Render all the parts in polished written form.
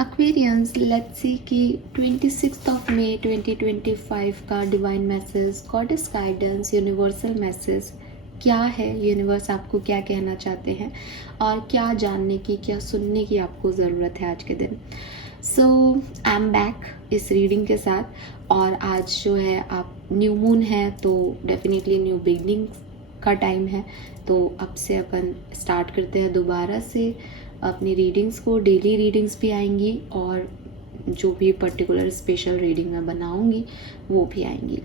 Aquarians, let's see कि 26 मई 2025 का divine message, goddess guidance, universal message क्या है। यूनिवर्स आपको क्या कहना चाहते हैं और क्या जानने की, क्या सुनने की आपको ज़रूरत है आज के दिन। सो आई एम बैक इस रीडिंग के साथ। और आज जो है आप न्यू मून है तो डेफिनेटली न्यू बिगनिंग का टाइम है। तो अब से अपन स्टार्ट करते हैं दोबारा से अपनी रीडिंग्स को। डेली रीडिंग्स भी आएंगी और जो भी पर्टिकुलर स्पेशल रीडिंग मैं बनाऊंगी वो भी आएंगी।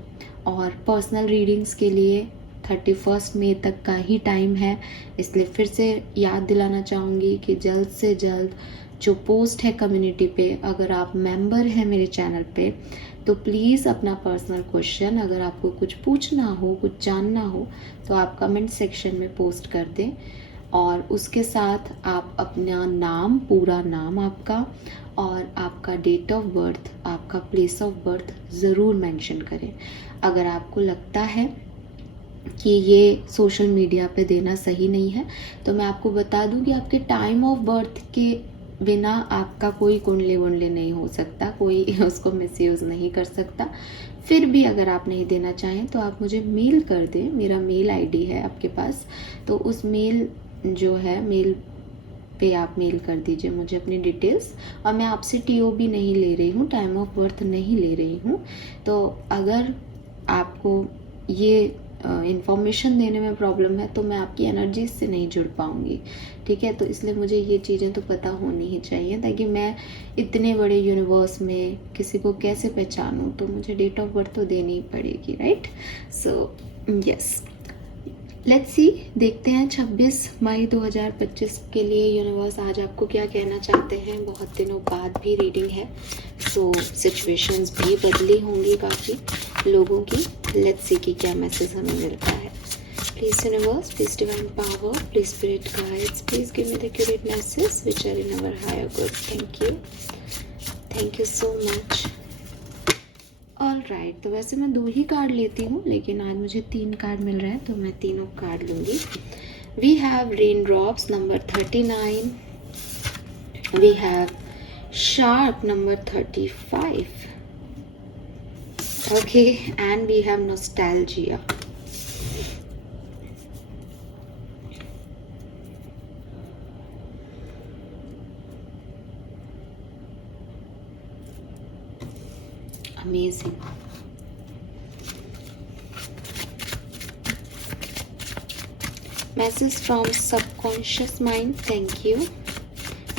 और पर्सनल रीडिंग्स के लिए 31 मई तक का ही टाइम है, इसलिए फिर से याद दिलाना चाहूँगी कि जल्द से जल्द जो पोस्ट है कम्युनिटी पे, अगर आप मेंबर हैं मेरे चैनल पे तो प्लीज़ अपना पर्सनल क्वेश्चन, अगर आपको कुछ पूछना हो, कुछ जानना हो तो आप कमेंट सेक्शन में पोस्ट कर दें। और उसके साथ आप अपना नाम, पूरा नाम आपका और आपका डेट ऑफ बर्थ, आपका प्लेस ऑफ बर्थ ज़रूर मेंशन करें। अगर आपको लगता है कि ये सोशल मीडिया पे देना सही नहीं है तो मैं आपको बता दूं कि आपके टाइम ऑफ बर्थ के बिना आपका कोई कुंडली वुंडली नहीं हो सकता, कोई उसको मिसयूज़ नहीं कर सकता। फिर भी अगर आप नहीं देना चाहें तो आप मुझे मेल कर दें, मेरा मेल आईडी है आपके पास, तो उस मेल जो है मेल पे आप मेल कर दीजिए मुझे अपनी डिटेल्स। और मैं आपसे टीओ भी नहीं ले रही हूँ, टाइम ऑफ बर्थ नहीं ले रही हूँ। तो अगर आपको ये इंफॉर्मेशन देने में प्रॉब्लम है तो मैं आपकी एनर्जी से नहीं जुड़ पाऊँगी, ठीक है। तो इसलिए मुझे ये चीज़ें तो पता होनी ही चाहिए, ताकि मैं इतने बड़े यूनिवर्स में किसी को कैसे पहचानूँ, तो मुझे डेट ऑफ बर्थ तो देनी ही पड़ेगी, right. So yes, let's see, देखते हैं 26 मई 2025 के लिए यूनिवर्स आज आपको क्या कहना चाहते हैं। बहुत दिनों बाद भी रीडिंग है, सो सिचुएशंस भी बदली होंगी काफ़ी लोगों की। लेट्स सी कि क्या मैसेज हमें मिलता है। Please universe, please divine power, please spirit guides, please give me the accurate message which are in our higher good. Thank you so much. All right, तो वैसे मैं 2 ही कार्ड लेती हूँ, लेकिन आज मुझे 3 कार्ड मिल रहा है तो मैं तीनों कार्ड लूँगी। We have rain drops number 39, we have sharp number 35, okay, and we have nostalgia. Amazing. Message from subconscious mind, thank you.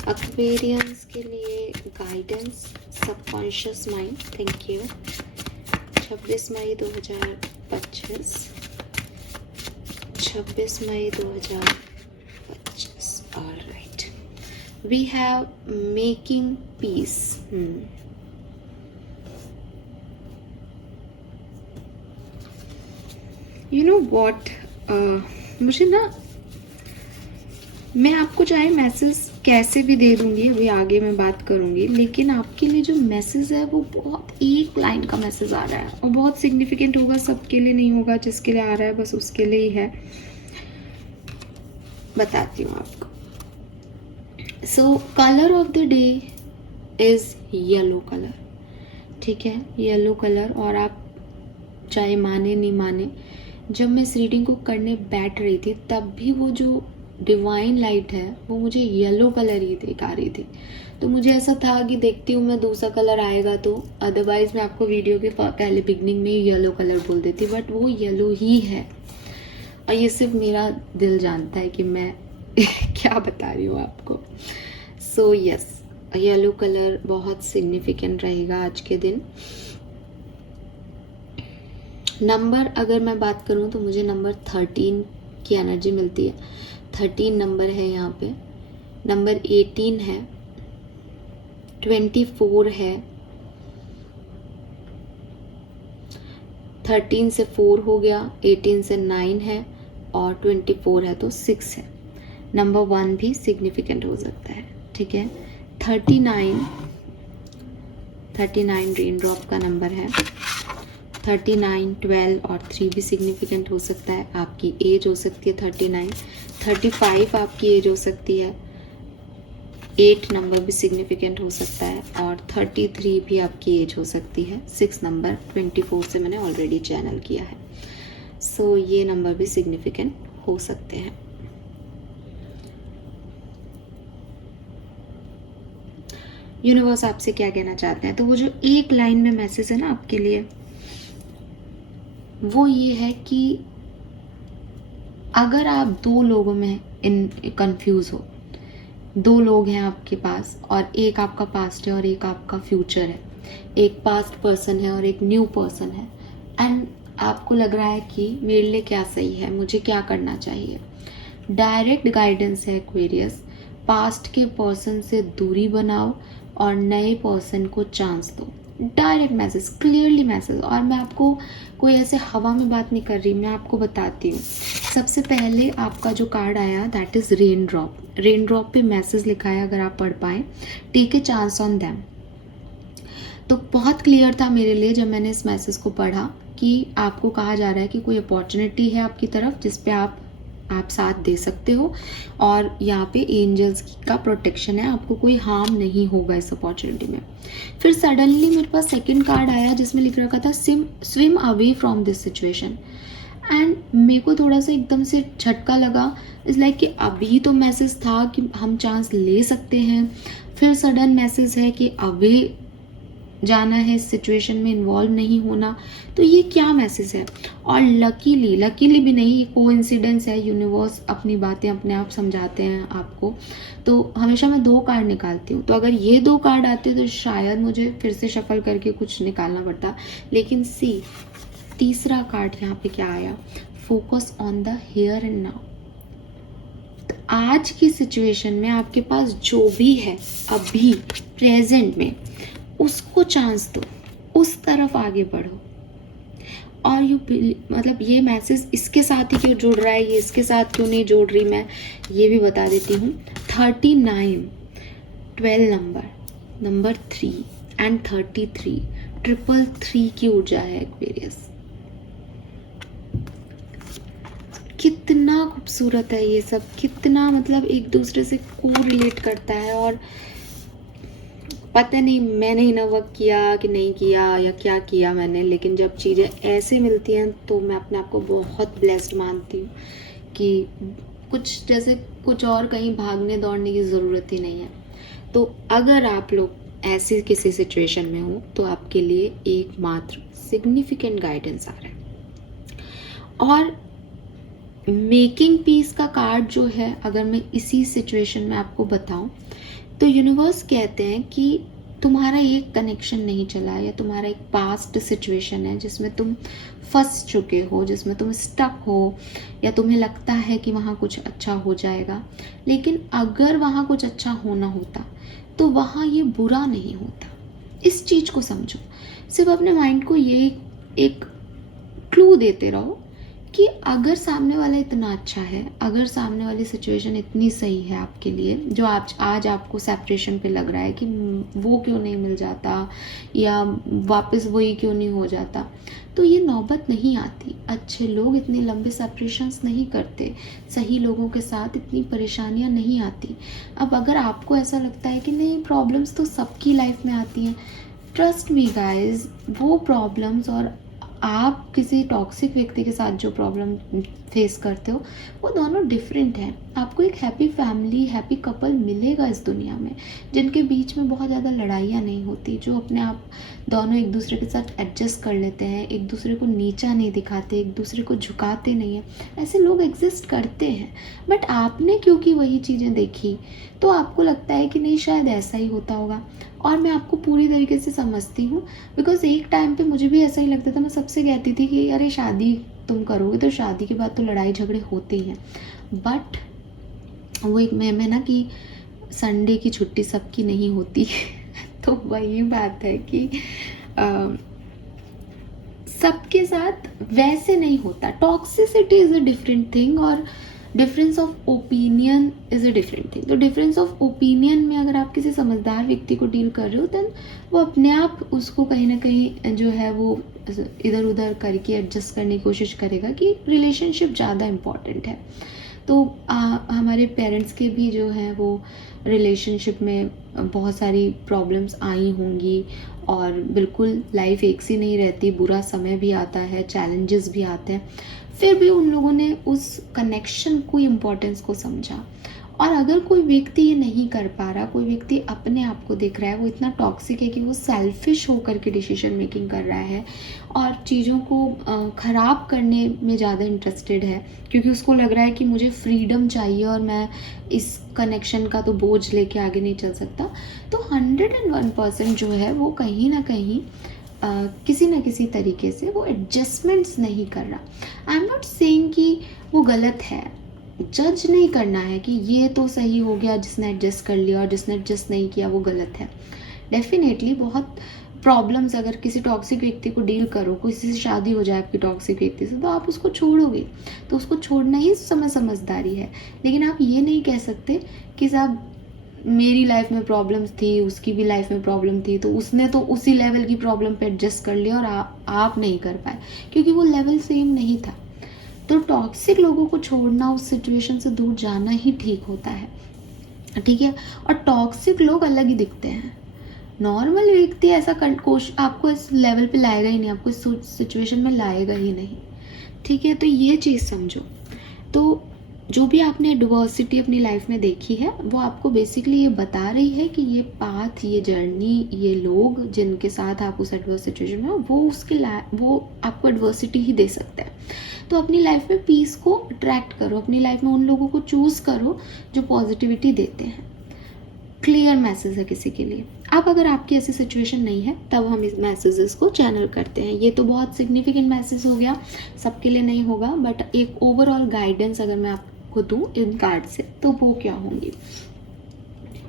Aquarians के लिए guidance subconscious mind, thank you. 26 मई 2025, 26 मई 2025, all right. We have making peace. You know what, मुझे ना, मैं आपको चाहे message कैसे भी दे दूंगी, अभी आगे मैं बात करूंगी, लेकिन आपके लिए जो मैसेज है वो बहुत एक लाइन का मैसेज आ रहा है और बहुत सिग्निफिकेंट होगा, सबके लिए नहीं होगा, जिसके लिए आ रहा है बस उसके लिए ही है। बताती हूँ आपको। So colour of the day is yellow colour, ठीक है, येलो कलर। और आप चाहे माने नहीं माने, जब मैं इस रीडिंग को करने बैठ रही थी तब भी वो जो डिवाइन लाइट है वो मुझे येलो कलर ही दिखा रही थी। तो मुझे ऐसा था कि देखती हूँ मैं दूसरा कलर आएगा तो, अदरवाइज मैं आपको वीडियो के पहले बिगनिंग में ही येलो कलर बोल देती, बट वो येलो ही है। और ये सिर्फ मेरा दिल जानता है कि मैं क्या बता रही हूँ आपको। सो यस, येलो कलर बहुत सिग्निफिकेंट रहेगा आज के दिन। नंबर अगर मैं बात करूं तो मुझे नंबर 13 की एनर्जी मिलती है। 13 नंबर है यहाँ पे, नंबर 18 है, 24 है, 13 से 4 हो गया, 18 से 9 है और 24 है तो 6 है। नंबर 1 भी सिग्निफिकेंट हो सकता है, ठीक है। 39 रेन ड्रॉप का नंबर है। 39, 12 और 3 भी सिग्निफिकेंट हो सकता है। आपकी एज हो सकती है 39, 35 आपकी एज हो सकती है, 8 नंबर भी सिग्निफिकेंट हो सकता है और 33 भी आपकी एज हो सकती है। 6 नंबर 24 से मैंने ऑलरेडी चैनल किया है। सो ये नंबर भी सिग्निफिकेंट हो सकते हैं। यूनिवर्स आपसे क्या कहना चाहते हैं, तो वो जो एक लाइन में मैसेज है ना आपके लिए, वो ये है कि अगर आप दो लोगों में इन कंफ्यूज हो, दो लोग हैं आपके पास और एक आपका पास्ट है और एक आपका फ्यूचर है, एक पास्ट पर्सन है और एक न्यू पर्सन है, एंड आपको लग रहा है कि मेरे लिए क्या सही है, मुझे क्या करना चाहिए, डायरेक्ट गाइडेंस है एक्वेरियस। पास्ट के पर्सन से दूरी बनाओ और नए पर्सन को चांस दो। Direct message, clearly message. और मैं आपको कोई ऐसे हवा में बात नहीं कर रही, मैं आपको बताती हूँ। सबसे पहले आपका जो कार्ड आया that is rain drop. Rain drop पे मैसेज लिखा है, अगर आप पढ़ पाएँ, take a chance on them. तो बहुत क्लियर था मेरे लिए जब मैंने इस मैसेज को पढ़ा कि आपको कहा जा रहा है कि कोई अपॉर्चुनिटी है आपकी तरफ जिस पे आप साथ दे सकते हो और यहाँ पे एंजल्स का प्रोटेक्शन है, आपको कोई हार्म नहीं होगा इस अपॉर्चुनिटी में। फिर सडनली मेरे पास सेकंड कार्ड आया जिसमें लिख रखा था swim away from this situation, and मेरे को थोड़ा सा एकदम से झटका लगा। इट्स लाइक कि अभी तो मैसेज था कि हम चांस ले सकते हैं, फिर सडन मैसेज है कि अवे जाना है, इस सिचुएशन में इन्वॉल्व नहीं होना। तो ये क्या मैसेज है? और लकीली भी नहीं, ये कोइंसिडेंस है, यूनिवर्स अपनी बातें अपने आप समझाते हैं आपको। तो हमेशा मैं 2 कार्ड निकालती हूँ, तो अगर ये 2 कार्ड आते तो शायद मुझे फिर से शफल करके कुछ निकालना पड़ता, लेकिन सी तीसरा कार्ड यहाँ पे क्या आया, focus on the here and now. तो आज की सिचुएशन में आपके पास जो भी है अभी प्रेजेंट में, उसको चांस दो, उस तरफ आगे बढ़ो। और मतलब ये मैसेज इसके साथ ही क्यों जुड़ रहा है, ये इसके साथ क्यों नहीं जोड़ रही, मैं ये भी बता देती हूँ। 39, 12 नंबर 3 एंड 33, 333 की ऊर्जा है एक्वेरियस। कितना खूबसूरत है ये सब, कितना मतलब एक दूसरे से कोरिलेट करता है। और पता नहीं मैंने इनर वर्क किया कि नहीं किया या क्या किया मैंने, लेकिन जब चीज़ें ऐसे मिलती हैं तो मैं अपने आप को बहुत ब्लेस्ड मानती हूँ कि कुछ और कहीं भागने दौड़ने की ज़रूरत ही नहीं है। तो अगर आप लोग ऐसी किसी सिचुएशन में हो तो आपके लिए एकमात्र सिग्निफिकेंट गाइडेंस आ रहा है। और मेकिंग पीस का कार्ड जो है, अगर मैं इसी सिचुएशन में आपको बताऊं, तो यूनिवर्स कहते हैं कि तुम्हारा एक कनेक्शन नहीं चला या तुम्हारा एक पास्ट सिचुएशन है जिसमें तुम फंस चुके हो, जिसमें तुम स्टक हो, या तुम्हें लगता है कि वहाँ कुछ अच्छा हो जाएगा, लेकिन अगर वहाँ कुछ अच्छा होना होता तो वहाँ ये बुरा नहीं होता। इस चीज़ को समझो, सिर्फ अपने माइंड को ये एक क्लू देते रहो कि अगर सामने वाला इतना अच्छा है, अगर सामने वाली सिचुएशन इतनी सही है आपके लिए, जो आज आपको सेपरेशन पे लग रहा है कि वो क्यों नहीं मिल जाता या वापस वही क्यों नहीं हो जाता, तो ये नौबत नहीं आती। अच्छे लोग इतने लंबे सेपरेशंस नहीं करते, सही लोगों के साथ इतनी परेशानियां नहीं आती। अब अगर आपको ऐसा लगता है कि नहीं, प्रॉब्लम्स तो सबकी लाइफ में आती हैं, ट्रस्ट मी गाइज, वो प्रॉब्लम्स और आप किसी टॉक्सिक व्यक्ति के साथ जो प्रॉब्लम फेस करते हो वो दोनों डिफरेंट हैं। आपको एक हैप्पी फैमिली, हैप्पी कपल मिलेगा इस दुनिया में जिनके बीच में बहुत ज़्यादा लड़ाइयाँ नहीं होती, जो अपने आप दोनों एक दूसरे के साथ एडजस्ट कर लेते हैं, एक दूसरे को नीचा नहीं दिखाते, एक दूसरे को झुकाते नहीं हैं। ऐसे लोग एग्जिस्ट करते हैं, बट आपने क्योंकि वही चीज़ें देखी तो आपको लगता है कि नहीं, शायद ऐसा ही होता होगा। और मैं आपको पूरी तरीके से समझती हूँ, बिकॉज एक टाइम पे मुझे भी ऐसा ही लगता था। मैं सबसे कहती थी कि अरे शादी तुम करोगे तो शादी के बाद तो लड़ाई झगड़े होते ही हैं, बट वो एक मैं ना कि संडे की छुट्टी सबकी नहीं होती तो वही बात है कि सबके साथ वैसे नहीं होता। Toxicity is a different thing और difference of opinion is a different thing. तो डिफरेंस ऑफ ओपिनियन में अगर आप किसी समझदार व्यक्ति को डील कर रहे हो, देन वो अपने आप उसको कहीं ना कहीं जो है वो इधर उधर करके एडजस्ट करने की कोशिश करेगा कि रिलेशनशिप ज़्यादा इम्पॉर्टेंट है। तो हमारे पेरेंट्स के भी जो हैं वो रिलेशनशिप में बहुत सारी प्रॉब्लम्स आई होंगी, और बिल्कुल लाइफ एक सी नहीं रहती, बुरा समय भी आता है, चैलेंजेस भी आते हैं, फिर भी उन लोगों ने उस कनेक्शन को, इम्पोर्टेंस को समझा। और अगर कोई व्यक्ति ये नहीं कर पा रहा, कोई व्यक्ति अपने आप को देख रहा है, वो इतना टॉक्सिक है कि वो सेल्फिश होकर के डिसीजन मेकिंग कर रहा है और चीज़ों को ख़राब करने में ज़्यादा इंटरेस्टेड है, क्योंकि उसको लग रहा है कि मुझे फ्रीडम चाहिए और मैं इस कनेक्शन का तो बोझ लेके आगे नहीं चल सकता, तो 101% जो है वो कहीं ना कहीं किसी न किसी तरीके से वो एडजस्टमेंट्स नहीं कर रहा। आई एम नॉट सेइंग कि वो गलत है, जज नहीं करना है कि ये तो सही हो गया जिसने एडजस्ट कर लिया और जिसने एडजस्ट नहीं किया वो गलत है। डेफिनेटली बहुत प्रॉब्लम्स, अगर किसी टॉक्सिक व्यक्ति को डील करो, किसी से शादी हो जाए आपकी टॉक्सिक व्यक्ति से, तो आप उसको छोड़ोगे, तो उसको छोड़ना ही समझदारी है। लेकिन आप ये नहीं कह सकते कि साहब मेरी लाइफ में प्रॉब्लम्स थी, उसकी भी लाइफ में प्रॉब्लम थी, तो उसने तो उसी लेवल की प्रॉब्लम पे एडजस्ट कर लिया और आप नहीं कर पाए, क्योंकि वो लेवल सेम नहीं था। तो टॉक्सिक लोगों को छोड़ना, उस सिचुएशन से दूर जाना ही ठीक होता है, ठीक है। और टॉक्सिक लोग अलग ही दिखते हैं, नॉर्मल व्यक्ति ऐसा आपको इस लेवल पे लाएगा ही नहीं, आपको इस सिचुएशन में लाएगा ही नहीं, ठीक है। तो ये चीज़ समझो। तो जो भी आपने एडवर्सिटी अपनी लाइफ में देखी है, वो आपको बेसिकली ये बता रही है कि ये पाथ, ये जर्नी, ये लोग जिनके साथ आप उस एडवर्स सिचुएशन में हो, वो आपको एडवर्सिटी ही दे सकते हैं। तो अपनी लाइफ में पीस को अट्रैक्ट करो, अपनी लाइफ में उन लोगों को चूज़ करो जो पॉजिटिविटी देते हैं। क्लियर मैसेज है किसी के लिए। अब अगर आपकी ऐसी सिचुएशन नहीं है, तब हम इस मैसेजेस को चैनल करते हैं। ये तो बहुत सिग्निफिकेंट मैसेज हो गया, सबके लिए नहीं होगा, बट एक ओवरऑल गाइडेंस अगर मैं आपको दूं इन कार्ड से, तो वो क्या होंगी।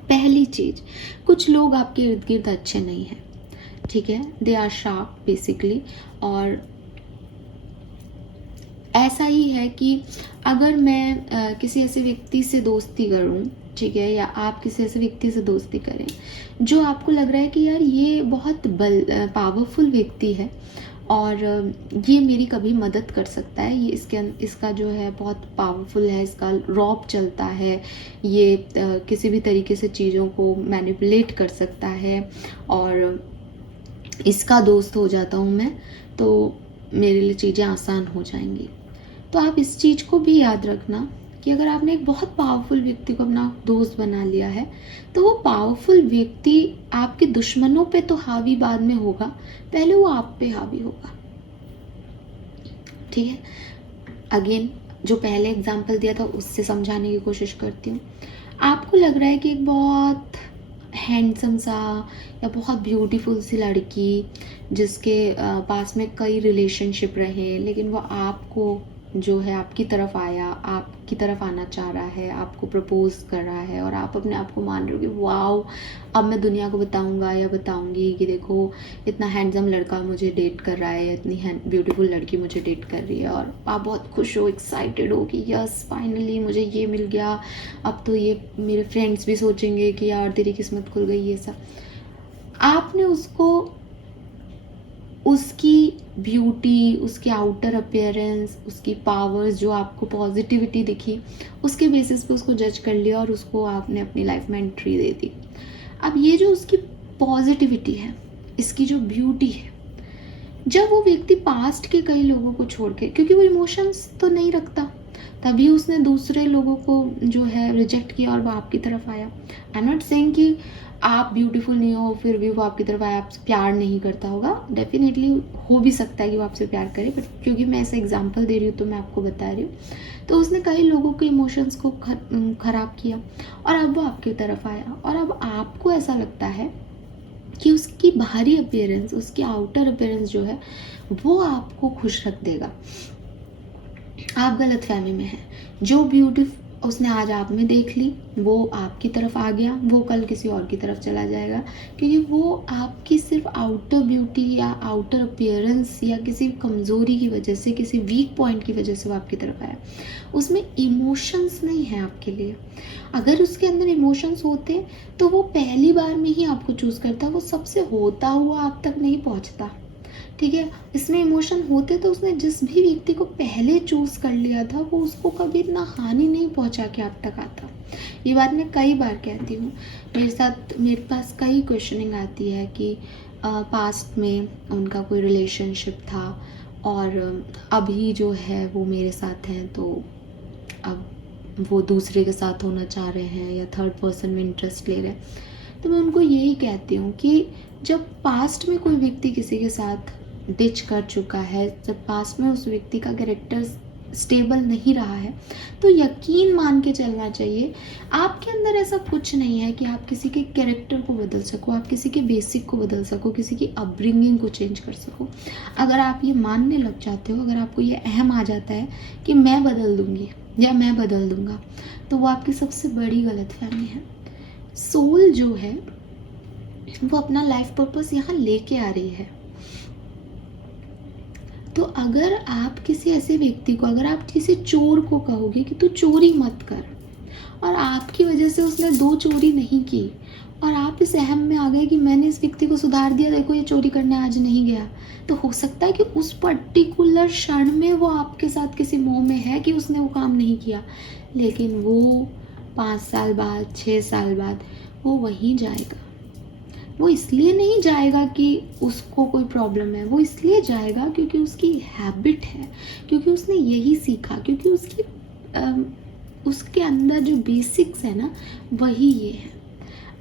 पहली चीज, कुछ लोग आपके इर्द गिर्द अच्छे नहीं हैं, ठीक है, दे आर शार्प बेसिकली। और ऐसा ही है कि अगर मैं किसी ऐसे व्यक्ति से दोस्ती करूं, ठीक है, या आप किसी ऐसे व्यक्ति से दोस्ती करें जो आपको लग रहा है कि यार ये बहुत पावरफुल व्यक्ति है और ये मेरी कभी मदद कर सकता है, ये इसका जो है बहुत पावरफुल है, इसका रॉब चलता है, ये किसी भी तरीके से चीज़ों को मैनिपुलेट कर सकता है और इसका दोस्त हो जाता हूँ मैं, तो मेरे लिए चीज़ें आसान हो जाएंगी। तो आप इस चीज़ को भी याद रखना कि अगर आपने एक बहुत पावरफुल व्यक्ति को अपना दोस्त बना लिया है, तो वो पावरफुल व्यक्ति आपके दुश्मनों पे तो हावी बाद में होगा, पहले वो आप पे हावी होगा, ठीक है। अगेन जो पहले एग्जाम्पल दिया था उससे समझाने की कोशिश करती हूँ। आपको लग रहा है कि एक बहुत हैंडसम सा या बहुत ब्यूटीफुल सी लड़की जिसके पास में कई रिलेशनशिप रहे, लेकिन वो आपको जो है आपकी तरफ आया, आपकी तरफ आना चाह रहा है, आपको प्रपोज कर रहा है और आप अपने आप को मान रहे हो कि वाओ, अब मैं दुनिया को बताऊंगा या बताऊंगी कि देखो इतना हैंडसम लड़का मुझे डेट कर रहा है, इतनी ब्यूटीफुल लड़की मुझे डेट कर रही है, और आप बहुत खुश हो, एक्साइटेड हो कि यस फाइनली मुझे ये मिल गया, अब तो ये मेरे फ्रेंड्स भी सोचेंगे कि यार तेरी किस्मत खुल गई। ये सब आपने उसकी ब्यूटी, उसके आउटर अपीयरेंस, उसकी पावर्स, जो आपको पॉजिटिविटी दिखी, उसके बेसिस पे उसको जज कर लिया और उसको आपने अपनी लाइफ में एंट्री दे दी। अब ये जो उसकी पॉजिटिविटी है, इसकी जो ब्यूटी है, जब वो व्यक्ति पास्ट के कई लोगों को छोड़ के, क्योंकि वो इमोशंस तो नहीं रखता, तभी उसने दूसरे लोगों को जो है रिजेक्ट किया और वो आपकी तरफ आया। आई एम नॉट सेइंग कि आप ब्यूटीफुल नहीं हो फिर भी वो आपकी तरफ आया, आपसे प्यार नहीं करता होगा, डेफिनेटली हो भी सकता है कि वो आपसे प्यार करे, बट क्योंकि मैं ऐसा एग्जांपल दे रही हूँ तो मैं आपको बता रही हूँ। तो उसने कई लोगों के इमोशंस को खराब किया और अब वो आपकी तरफ आया, और अब आपको ऐसा लगता है कि उसकी बाहरी अपीयरेंस, उसकी आउटर अपीयरेंस जो है वो आपको खुश रख देगा। आप गलत फहमी में हैं। जो ब्यूटी उसने आज आप में देख ली वो आपकी तरफ आ गया, वो कल किसी और की तरफ चला जाएगा, क्योंकि वो आपकी सिर्फ आउटर ब्यूटी या आउटर अपीयरेंस या किसी कमज़ोरी की वजह से, किसी वीक पॉइंट की वजह से वो आपकी तरफ आया। उसमें इमोशंस नहीं है आपके लिए। अगर उसके अंदर इमोशंस होते तो वो पहली बार में ही आपको चूज़ करता, वो सबसे होता हुआ आप तक नहीं पहुँचता, ठीक है, इसमें इमोशन होते तो उसने जिस भी व्यक्ति को पहले चूज़ कर लिया था वो उसको कभी इतना हानि नहीं पहुंचा के अब तक आता। ये बात मैं कई बार कहती हूँ। मेरे पास कई क्वेश्चनिंग आती है कि पास्ट में उनका कोई रिलेशनशिप था और अभी जो है वो मेरे साथ हैं, तो अब वो दूसरे के साथ होना चाह रहे हैं या थर्ड पर्सन में इंटरेस्ट ले रहे हैं। तो मैं उनको यही कहती हूँ कि जब पास्ट में कोई व्यक्ति किसी के साथ डिच कर चुका है, जब पास्ट में उस व्यक्ति का कैरेक्टर स्टेबल नहीं रहा है, तो यकीन मान के चलना चाहिए आपके अंदर ऐसा कुछ नहीं है कि आप किसी के कैरेक्टर को बदल सको, आप किसी के बेसिक को बदल सको, किसी की अपब्रिंगिंग को चेंज कर सको। अगर आप ये मानने लग जाते हो, अगर आपको ये अहम आ जाता है कि मैं बदल दूंगी या मैं बदल दूंगा, तो वो आपकी सबसे बड़ी गलतफहमी है। सोल जो है वो अपना लाइफ पर्पस यहाँ लेके आ रही है। तो अगर आप किसी ऐसे व्यक्ति को, अगर आप किसी चोर को कहोगे कि तू चोरी मत कर, और आपकी वजह से उसने 2 चोरी नहीं की, और आप इस अहम में आ गए कि मैंने इस व्यक्ति को सुधार दिया, देखो ये चोरी करने आज नहीं गया, तो हो सकता है कि उस पर्टिकुलर क्षण में वो आपके साथ किसी मोह में है कि उसने वो काम नहीं किया, लेकिन वो 5 साल बाद, 6 साल बाद वो वहीं जाएगा। वो इसलिए नहीं जाएगा कि उसको कोई प्रॉब्लम है, वो इसलिए जाएगा क्योंकि उसकी हैबिट है, क्योंकि उसने यही सीखा, क्योंकि उसके अंदर जो बेसिक्स है ना वही ये है।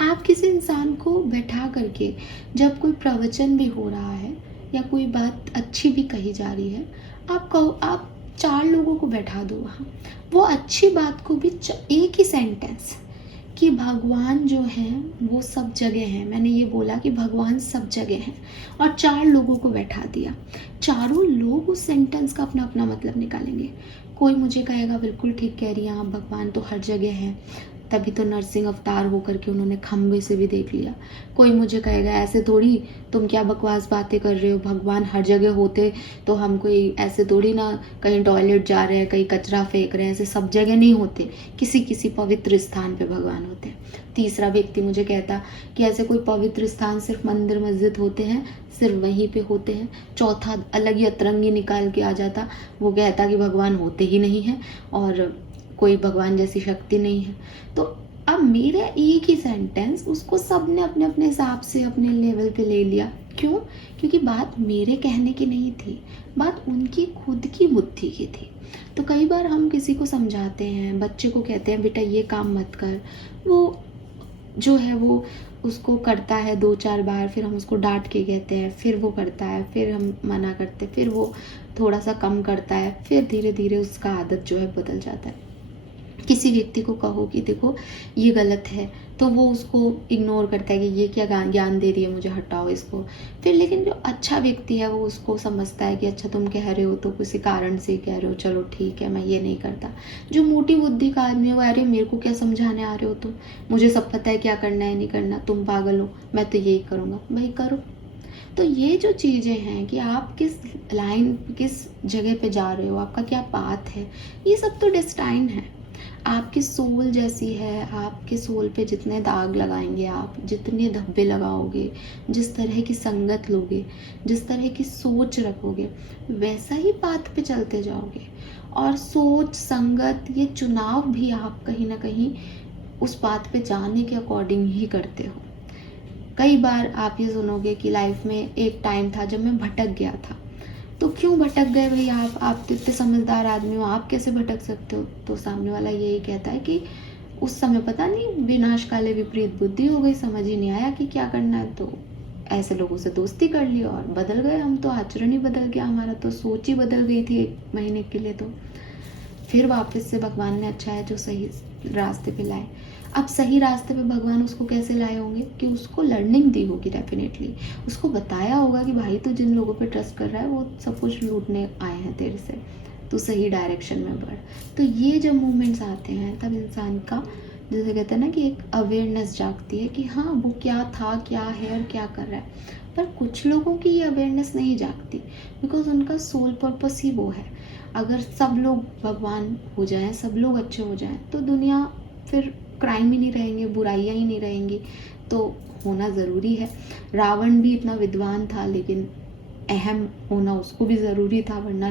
आप किसी इंसान को बैठा करके, जब कोई प्रवचन भी हो रहा है या कोई बात अच्छी भी कही जा रही है, आप 4 लोगों को बैठा दो वहाँ, वो अच्छी बात को भी एक ही सेंटेंस कि भगवान जो है वो सब जगह है, मैंने ये बोला कि भगवान सब जगह है, और 4 लोगों को बैठा दिया, चारों लोग उस सेंटेंस का अपना अपना मतलब निकालेंगे। कोई मुझे कहेगा बिल्कुल ठीक कह रही है, हाँ भगवान तो हर जगह है, तभी तो नरसिंह अवतार होकर के उन्होंने खम्भे से भी देख लिया। कोई मुझे कहेगा ऐसे थोड़ी, तुम क्या बकवास बातें कर रहे हो, भगवान हर जगह होते तो हम कोई ऐसे थोड़ी ना कहीं टॉयलेट जा रहे हैं, कहीं कचरा फेंक रहे हैं, ऐसे सब जगह नहीं होते, किसी किसी पवित्र स्थान पे भगवान होते हैं। तीसरा व्यक्ति मुझे कहता कि ऐसे कोई पवित्र स्थान सिर्फ मंदिर मस्जिद होते हैं, सिर्फ वहीं पे होते हैं। चौथा अलग ही अतरंगी निकाल के आ जाता, वो कहता कि भगवान होते ही नहीं हैं और कोई भगवान जैसी शक्ति नहीं है। तो अब मेरा एक ही सेंटेंस उसको सबने अपने अपने हिसाब से अपने लेवल पे ले लिया। क्यों? क्योंकि बात मेरे कहने की नहीं थी, बात उनकी खुद की बुद्धि की थी। तो कई बार हम किसी को समझाते हैं, बच्चे को कहते हैं बेटा ये काम मत कर, वो जो है वो उसको करता है 2-4 बार, फिर हम उसको डांट के कहते हैं, फिर वो करता है, फिर हम मना करते, फिर वो थोड़ा सा कम करता है, फिर धीरे धीरे उसका आदत जो है बदल जाता है। किसी व्यक्ति को कहो कि देखो ये गलत है, तो वो उसको इग्नोर करता है कि ये क्या ज्ञान दे रही है मुझे, हटाओ इसको। फिर लेकिन जो अच्छा व्यक्ति है वो उसको समझता है कि अच्छा तुम कह रहे हो तो किसी कारण से कह रहे हो, चलो ठीक है मैं ये नहीं करता। जो मोटी बुद्धि का आदमी है वो, अरे मेरे को क्या समझाने आ रहे हो तुम, मुझे सब पता है क्या करना है नहीं करना, तुम पागल हो, मैं तो यही करूँगा। भाई करो। तो ये जो चीज़ें हैं कि आप किस लाइन, किस जगह पे जा रहे हो, आपका क्या पाथ है, ये सब तो डेस्टाइन है। आपकी सोल जैसी है, आपके सोल पे जितने दाग लगाएंगे आप, जितने धब्बे लगाओगे, जिस तरह की संगत लोगे, जिस तरह की सोच रखोगे, वैसा ही पाथ पे चलते जाओगे। और सोच, संगत, ये चुनाव भी आप कहीं ना कहीं उस पाथ पे जाने के अकॉर्डिंग ही करते हो। कई बार आप ये सुनोगे कि लाइफ में एक टाइम था जब मैं भटक गया था। तो क्यों भटक गए भाई आप तो इतने समझदार आदमी हो, आप कैसे भटक सकते हो? तो सामने वाला यही कहता है कि उस समय पता नहीं विनाश काले विपरीत बुद्धि हो गई, समझ ही नहीं आया कि क्या करना है, तो ऐसे लोगों से दोस्ती कर ली और बदल गए हम, तो आचरण ही बदल गया हमारा, तो सोच ही बदल गई थी 1 महीने के लिए। तो फिर वापस से भगवान ने अच्छा है जो सही रास्ते पे लाए। अब सही रास्ते पे भगवान उसको कैसे लाए होंगे कि उसको लर्निंग दी होगी, डेफिनेटली उसको बताया होगा कि भाई तू जिन लोगों पे ट्रस्ट कर रहा है वो सब कुछ लूटने आए हैं तेरे से, तू सही डायरेक्शन में बढ़। तो ये जब मोमेंट्स आते हैं तब इंसान का, जैसे कहते हैं ना कि एक अवेयरनेस जागती है कि हाँ वो क्या था, क्या है और क्या कर रहा है। पर कुछ लोगों की ये अवेयरनेस नहीं जागती, बिकॉज उनका सोल पर्पस ही वो है। अगर सब लोग भगवान हो जाएं, सब लोग अच्छे हो जाएं, तो दुनिया फिर क्राइम ही नहीं रहेंगे, बुराइयाँ ही नहीं रहेंगी। तो होना ज़रूरी है। रावण भी इतना विद्वान था लेकिन अहम होना उसको भी ज़रूरी था, वरना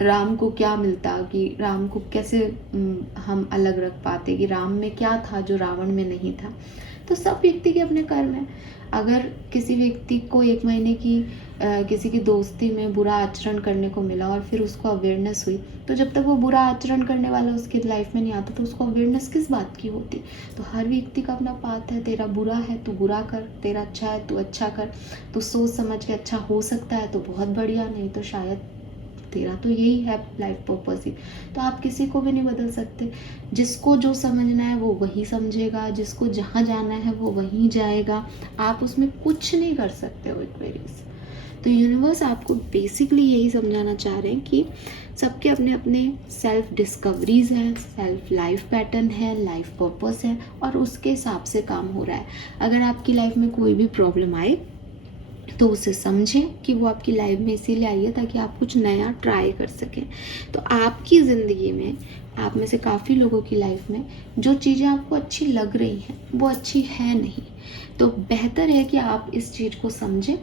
राम को क्या मिलता, कि राम को कैसे हम अलग रख पाते, कि राम में क्या था जो रावण में नहीं था। तो सब व्यक्ति के अपने कर्म हैं। अगर किसी व्यक्ति को 1 महीने की किसी की दोस्ती में बुरा आचरण करने को मिला और फिर उसको अवेयरनेस हुई, तो जब तक वो बुरा आचरण करने वाला उसकी लाइफ में नहीं आता तो उसको अवेयरनेस किस बात की होती। तो हर व्यक्ति का अपना पाथ है। तेरा बुरा है तो बुरा कर, तेरा अच्छा है तो अच्छा कर, तो सोच समझ के अच्छा हो सकता है तो बहुत बढ़िया, नहीं तो शायद तेरा तो यही है लाइफ पर्पस ही। तो आप किसी को भी नहीं बदल सकते। जिसको जो समझना है वो वही समझेगा, जिसको जहाँ जाना है वो वहीं जाएगा। आप उसमें कुछ नहीं कर सकते हो एक्वेरियस। तो यूनिवर्स आपको बेसिकली यही समझाना चाह रहे हैं कि सबके अपने अपने सेल्फ डिस्कवरीज हैं, सेल्फ लाइफ पैटर्न है, लाइफ पर्पस है, और उसके हिसाब से काम हो रहा है। अगर आपकी लाइफ में कोई भी प्रॉब्लम आए तो उसे समझें कि वो आपकी लाइफ में इसीलिए आई है ताकि आप कुछ नया ट्राई कर सकें। तो आपकी ज़िंदगी में, आप में से काफ़ी लोगों की लाइफ में जो चीज़ें आपको अच्छी लग रही हैं वो अच्छी है नहीं। तो बेहतर है कि आप इस चीज़ को समझें।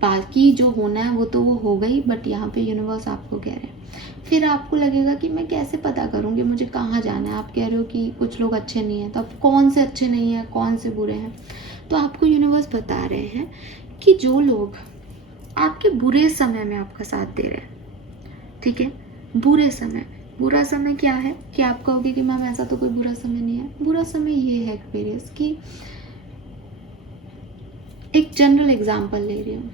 बाकी जो होना है वो तो वो हो गई, बट यहाँ पे यूनिवर्स आपको कह रहे हैं। फिर आपको लगेगा कि मैं कैसे पता करूँगी मुझे कहाँ जाना है। आप कह रहे हो कि कुछ लोग अच्छे नहीं हैं, तो अब कौन से अच्छे नहीं हैं, कौन से बुरे हैं। तो आपको यूनिवर्स बता रहे हैं कि जो लोग आपके बुरे समय में आपका साथ दे रहे हैं, ठीक है, बुरे समय। बुरा समय क्या है कि आप कहोगे कि मैम ऐसा तो कोई बुरा समय नहीं है। बुरा समय ये है एक्सपीरियंस कि एक जनरल एग्जांपल ले रही हूँ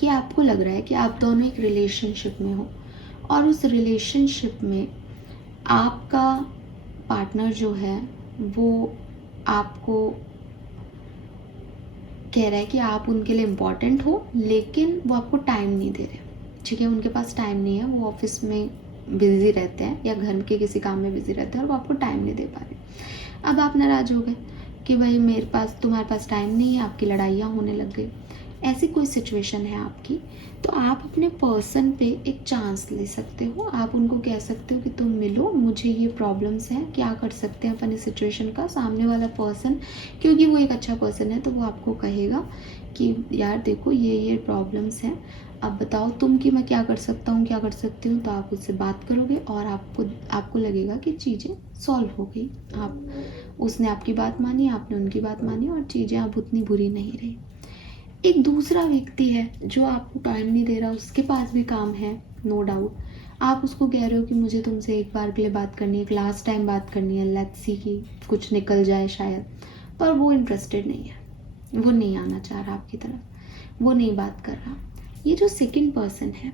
कि आपको लग रहा है कि आप दोनों एक रिलेशनशिप में हो, और उस रिलेशनशिप में आपका पार्टनर जो है वो आपको कह रहा है कि आप उनके लिए इम्पॉर्टेंट हो, लेकिन वो आपको टाइम नहीं दे रहे। ठीक है, उनके पास टाइम नहीं है, वो ऑफिस में बिजी रहते हैं या घर के किसी काम में बिजी रहते हैं और वो आपको टाइम नहीं दे पा रहे। अब आप नाराज़ हो गए कि भाई तुम्हारे पास टाइम नहीं है, आपकी लड़ाइयाँ होने लग गई। ऐसी कोई सिचुएशन है आपकी, तो आप अपने पर्सन पे एक चांस ले सकते हो। आप उनको कह सकते हो कि तुम मिलो, मुझे ये प्रॉब्लम्स हैं, क्या कर सकते हैं अपन इस सिचुएशन का। सामने वाला पर्सन, क्योंकि वो एक अच्छा पर्सन है, तो वो आपको कहेगा कि यार देखो ये प्रॉब्लम्स हैं, अब बताओ तुम कि मैं क्या कर सकता हूँ, क्या कर सकती हूँ। तो आप उससे बात करोगे और आपको लगेगा कि चीज़ें सॉल्व हो गई। उसने आपकी बात मानी, आपने उनकी बात मानी, और चीज़ें अब उतनी बुरी नहीं रही। एक दूसरा व्यक्ति है जो आपको टाइम नहीं दे रहा, उसके पास भी काम है, नो डाउट। आप उसको कह रहे हो कि मुझे तुमसे एक बार के लिए बात करनी है, एक लास्ट टाइम बात करनी है, लेट्स सी कि कुछ निकल जाए शायद, पर वो इंटरेस्टेड नहीं है, वो नहीं आना चाह रहा आपकी तरफ, वो नहीं बात कर रहा। ये जो सेकंड पर्सन है,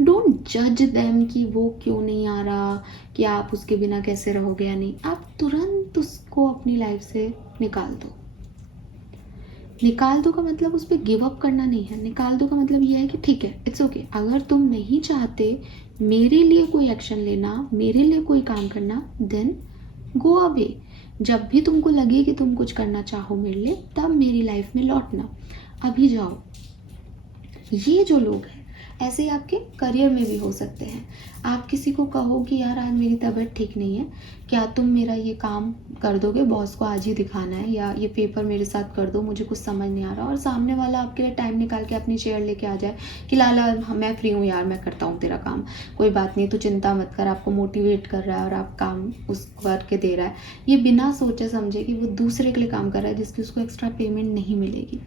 डोंट जज देम कि वो क्यों नहीं आ रहा, कि आप उसके बिना कैसे रहोगे या नहीं। आप तुरंत उसको अपनी लाइफ से निकाल दो। निकाल दो का मतलब उस पर गिव अप करना नहीं है। निकाल दो का मतलब यह है कि ठीक है, इट्स ओके, अगर तुम नहीं चाहते मेरे लिए कोई एक्शन लेना, मेरे लिए कोई काम करना, देन गो अवे। जब भी तुमको लगे कि तुम कुछ करना चाहो मेरे लिए, तब मेरी लाइफ में लौटना, अभी जाओ। ये जो लोग हैं ऐसे ही आपके करियर में भी हो सकते हैं। आप किसी को कहो कि यार आज मेरी तबीयत ठीक नहीं है, क्या तुम मेरा ये काम कर दोगे, बॉस को आज ही दिखाना है, या ये पेपर मेरे साथ कर दो, मुझे कुछ समझ नहीं आ रहा। और सामने वाला आपके लिए टाइम निकाल के अपनी चेयर लेके आ जाए कि लाला मैं फ्री हूँ यार, मैं करता हूँ तेरा काम, कोई बात नहीं, तो चिंता मत कर। आपको मोटिवेट कर रहा है और आप काम उस करके दे रहा है, ये बिना सोचे समझे कि वो दूसरे के लिए काम कर रहा है जिसकी उसको एक्स्ट्रा पेमेंट नहीं मिलेगी।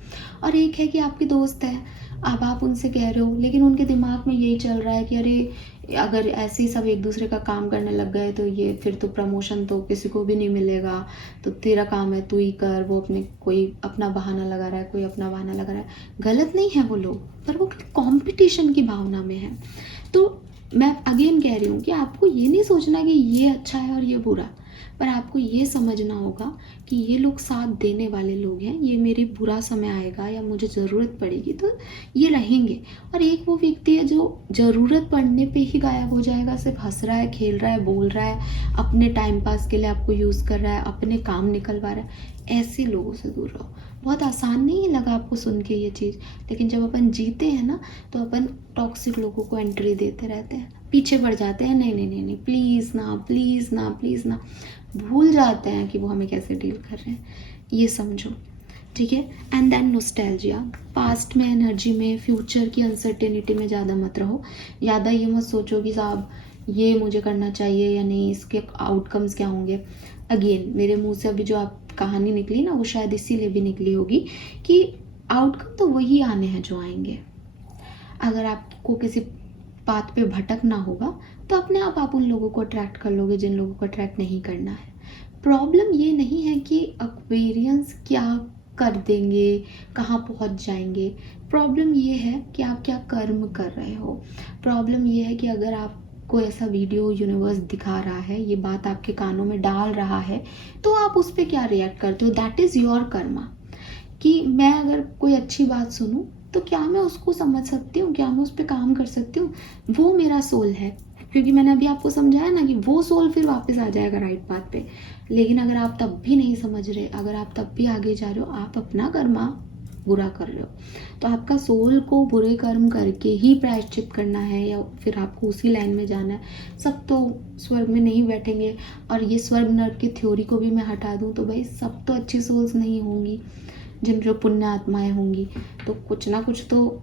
और एक है कि आपकी दोस्त है, अब आप उनसे कह रहे हो, लेकिन उनके दिमाग में यही चल रहा है कि अरे अगर ऐसे ही सब एक दूसरे का काम करने लग गए तो ये फिर तो प्रमोशन तो किसी को भी नहीं मिलेगा, तो तेरा काम है तू ही कर। वो अपने कोई अपना बहाना लगा रहा है, कोई अपना बहाना लगा रहा है। गलत नहीं है वो लोग, पर वो कंपटीशन की भावना में है। तो मैं अगेन कह रही हूँ कि आपको ये नहीं सोचना कि ये अच्छा है और ये बुरा, पर आपको ये समझना होगा कि ये लोग साथ देने वाले लोग हैं, ये मेरी बुरा समय आएगा या मुझे ज़रूरत पड़ेगी तो ये रहेंगे। और एक वो व्यक्ति है जो ज़रूरत पड़ने पे ही गायब हो जाएगा, सिर्फ हंस रहा है, खेल रहा है, बोल रहा है, अपने टाइम पास के लिए आपको यूज़ कर रहा है, अपने काम निकलवा रहा है। ऐसे लोगों से दूर रहो। बहुत आसान नहीं लगा आपको सुन के ये चीज़, लेकिन जब अपन जीते हैं ना, तो अपन टॉक्सिक लोगों को एंट्री देते रहते हैं, पीछे बढ़ जाते हैं, नहीं नहीं नहीं नहीं, प्लीज़ ना, प्लीज़ ना, प्लीज़ ना, भूल जाते हैं कि वो हमें कैसे डील कर रहे हैं। ये समझो। ठीक है। एंड देन नोस्टैल्जिया, पास्ट में एनर्जी में, फ्यूचर की अनसर्टेनिटी में ज़्यादा मत रहो। ज़्यादा ये मत सोचो कि साहब ये मुझे करना चाहिए या नहीं, इसके आउटकम्स क्या होंगे। अगेन मेरे मुंह से अभी जो आप कहानी निकली ना, वो शायद इसीलिए भी निकली होगी कि आउटकम तो वही आने हैं जो आएंगे। अगर आपको किसी बात पे भटकना होगा तो अपने आप उन लोगों को अट्रैक्ट कर लोगे जिन लोगों को अट्रैक्ट नहीं करना है। प्रॉब्लम ये नहीं है कि एक्वेरियंस क्या कर देंगे, कहाँ पहुँच जाएंगे। प्रॉब्लम ये है कि आप क्या कर्म कर रहे हो। प्रॉब्लम ये है कि अगर आपको ऐसा वीडियो यूनिवर्स दिखा रहा है, ये बात आपके कानों में डाल रहा है, तो आप उस पर क्या रिएक्ट करते हो। That is your Karma. कि मैं अगर कोई अच्छी बात सुनूं तो क्या मैं उसको समझ सकती हूँ, क्या मैं उस पर काम कर सकती हूँ, वो मेरा सोल है। क्योंकि मैंने अभी आपको समझाया ना कि वो सोल फिर वापस आ जाएगा राइट पाथ पे। लेकिन अगर आप तब भी नहीं समझ रहे, अगर आप तब भी आगे जा रहे हो, आप अपना कर्मा बुरा कर रहे हो, तो आपका सोल को बुरे कर्म करके ही प्रायश्चित करना है या फिर आपको उसी लाइन में जाना है। सब तो स्वर्ग में नहीं बैठेंगे। और ये स्वर्ग नर्क की थ्योरी को भी मैं हटा दूँ तो भाई सब तो अच्छी सोल्स नहीं होंगी, जिन जो पुण्य आत्माएं होंगी, तो कुछ ना कुछ तो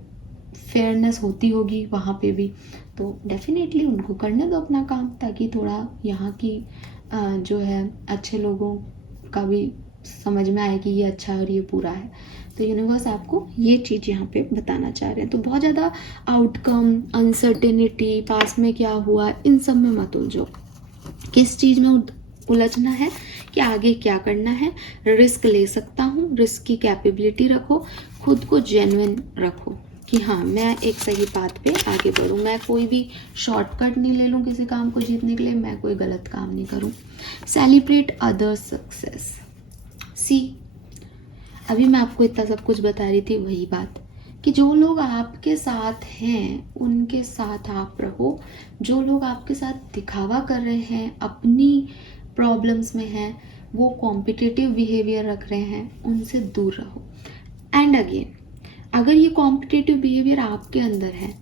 फेयरनेस होती होगी वहाँ पे भी। तो डेफिनेटली उनको करने दो अपना काम, ताकि थोड़ा यहाँ की जो है अच्छे लोगों का भी समझ में आए कि ये अच्छा है और ये बुरा है। तो यूनिवर्स आपको ये चीज़ यहाँ पे बताना चाह रहे हैं। तो बहुत ज़्यादा आउटकम, अनसर्टेनिटी, पास में क्या हुआ, इन सब में मत उलझो। किस चीज़ में उलझना है कि आगे क्या करना है, रिस्क ले सकता हूँ, रिस्क की कैपेबिलिटी रखो, खुद को जेन्युइन रखो कि हाँ मैं एक सही पाथ पे आगे बढ़ूँ। मैं कोई भी शॉर्टकट नहीं ले लूँ किसी काम को जीतने के लिए, मैं कोई गलत काम नहीं करूँ। Celebrate other success. सी, अभी मैं आपको इतना सब कुछ बता रही थी, वही बात कि जो लोग आपके साथ हैं उनके साथ आप रहो। जो लोग आपके साथ दिखावा कर रहे हैं, अपनी प्रॉब्लम्स में हैं, वो कॉम्पिटिटिव बिहेवियर रख रहे हैं, उनसे दूर रहो। एंड अगेन, अगर ये कॉम्पिटिटिव बिहेवियर आपके अंदर है,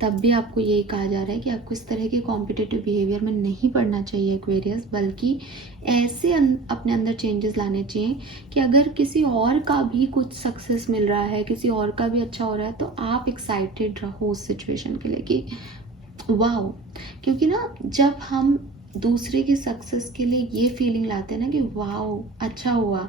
तब भी आपको यही कहा जा रहा है कि आपको इस तरह के कॉम्पिटिटिव बिहेवियर में नहीं पड़ना चाहिए एक्वेरियस, बल्कि ऐसे अपने अंदर चेंजेस लाने चाहिए कि अगर किसी और का भी कुछ सक्सेस मिल रहा है, किसी और का भी अच्छा हो रहा है, तो आप एक्साइटेड रहो उस सिचुएशन के लिए कि वाओ। क्योंकि ना जब हम दूसरे की सक्सेस के लिए ये फीलिंग लाते हैं ना कि वाओ अच्छा हुआ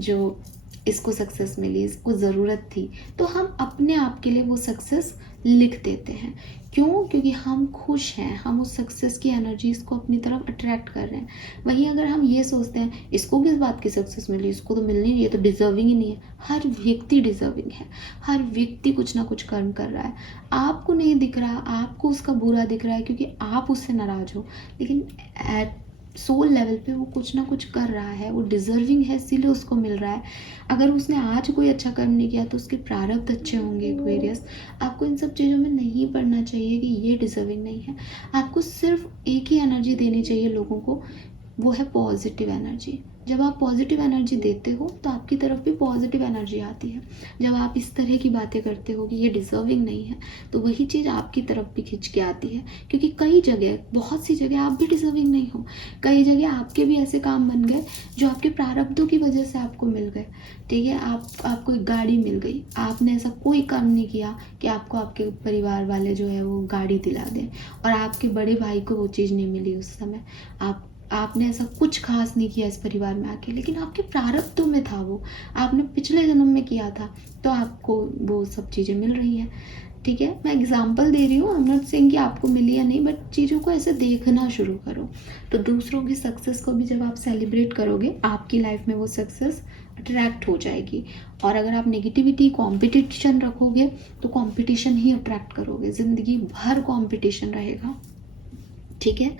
जो इसको सक्सेस मिली, इसको ज़रूरत थी, तो हम अपने आप के लिए वो सक्सेस लिख देते हैं। क्यों? क्योंकि हम खुश हैं, हम उस सक्सेस की एनर्जीज को अपनी तरफ अट्रैक्ट कर रहे हैं। वहीं अगर हम ये सोचते हैं इसको किस बात की सक्सेस मिली, इसको तो मिलनी नहीं है, तो डिजर्विंग ही नहीं है। हर व्यक्ति डिजर्विंग है, हर व्यक्ति कुछ ना कुछ कर्म कर रहा है। आपको नहीं दिख रहा, आपको उसका बुरा दिख रहा है क्योंकि आप उससे नाराज हो, लेकिन एट सोल लेवल पे वो कुछ ना कुछ कर रहा है, वो डिजर्विंग है, इसीलिए उसको मिल रहा है। अगर उसने आज कोई अच्छा कर्म नहीं किया तो उसके प्रारब्ध अच्छे होंगे एक्वेरियस। आपको इन सब चीज़ों में नहीं पड़ना चाहिए कि ये डिजर्विंग नहीं है। आपको सिर्फ एक ही एनर्जी देनी चाहिए लोगों को, वो है पॉजिटिव एनर्जी। जब आप पॉजिटिव एनर्जी देते हो तो आपकी तरफ भी पॉजिटिव एनर्जी आती है। जब आप इस तरह की बातें करते हो कि ये डिजर्विंग नहीं है, तो वही चीज़ आपकी तरफ भी खिंच के आती है। क्योंकि कई जगह, बहुत सी जगह आप भी डिजर्विंग नहीं हो। कई जगह आपके भी ऐसे काम बन गए जो आपके प्रारब्धों की वजह से आपको मिल गए। ठीक है, आपको एक गाड़ी मिल गई, आपने ऐसा कोई काम नहीं किया कि आपको आपके परिवार वाले जो है वो गाड़ी दिला दें, और आपके बड़े भाई को वो चीज़ नहीं मिली उस समय। आपने ऐसा कुछ खास नहीं किया इस परिवार में आके, लेकिन आपके प्रारब्धों में था वो, आपने पिछले जन्म में किया था, तो आपको वो सब चीज़ें मिल रही हैं। ठीक है, मैं एग्जांपल दे रही हूँ, आई एम नॉट सेइंग कि आपको मिली या नहीं, बट चीज़ों को ऐसे देखना शुरू करो। तो दूसरों की सक्सेस को भी जब आप सेलिब्रेट करोगे, आपकी लाइफ में वो सक्सेस अट्रैक्ट हो जाएगी। और अगर आप नेगेटिविटी, कॉम्पिटिशन रखोगे तो कॉम्पिटिशन ही अट्रैक्ट करोगे, ज़िंदगी भर कॉम्पिटिशन रहेगा। ठीक है,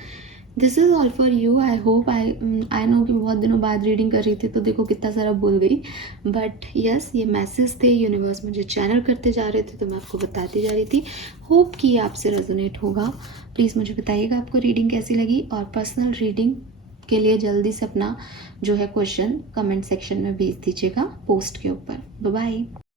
this is all for you. I hope I know कि बहुत दिनों बाद रीडिंग कर रही थी तो देखो कितना सारा बोल गई, बट यस ये मैसेज थे, यूनिवर्स मुझे चैनल करते जा रहे थे तो मैं आपको बताती जा रही थी। होप कि ये आपसे रेजोनेट होगा। प्लीज़ मुझे बताइएगा आपको रीडिंग कैसी लगी, और पर्सनल रीडिंग के लिए जल्दी से अपना जो है क्वेश्चन कमेंट सेक्शन में भेज दीजिएगा पोस्ट के ऊपर। Bye bye.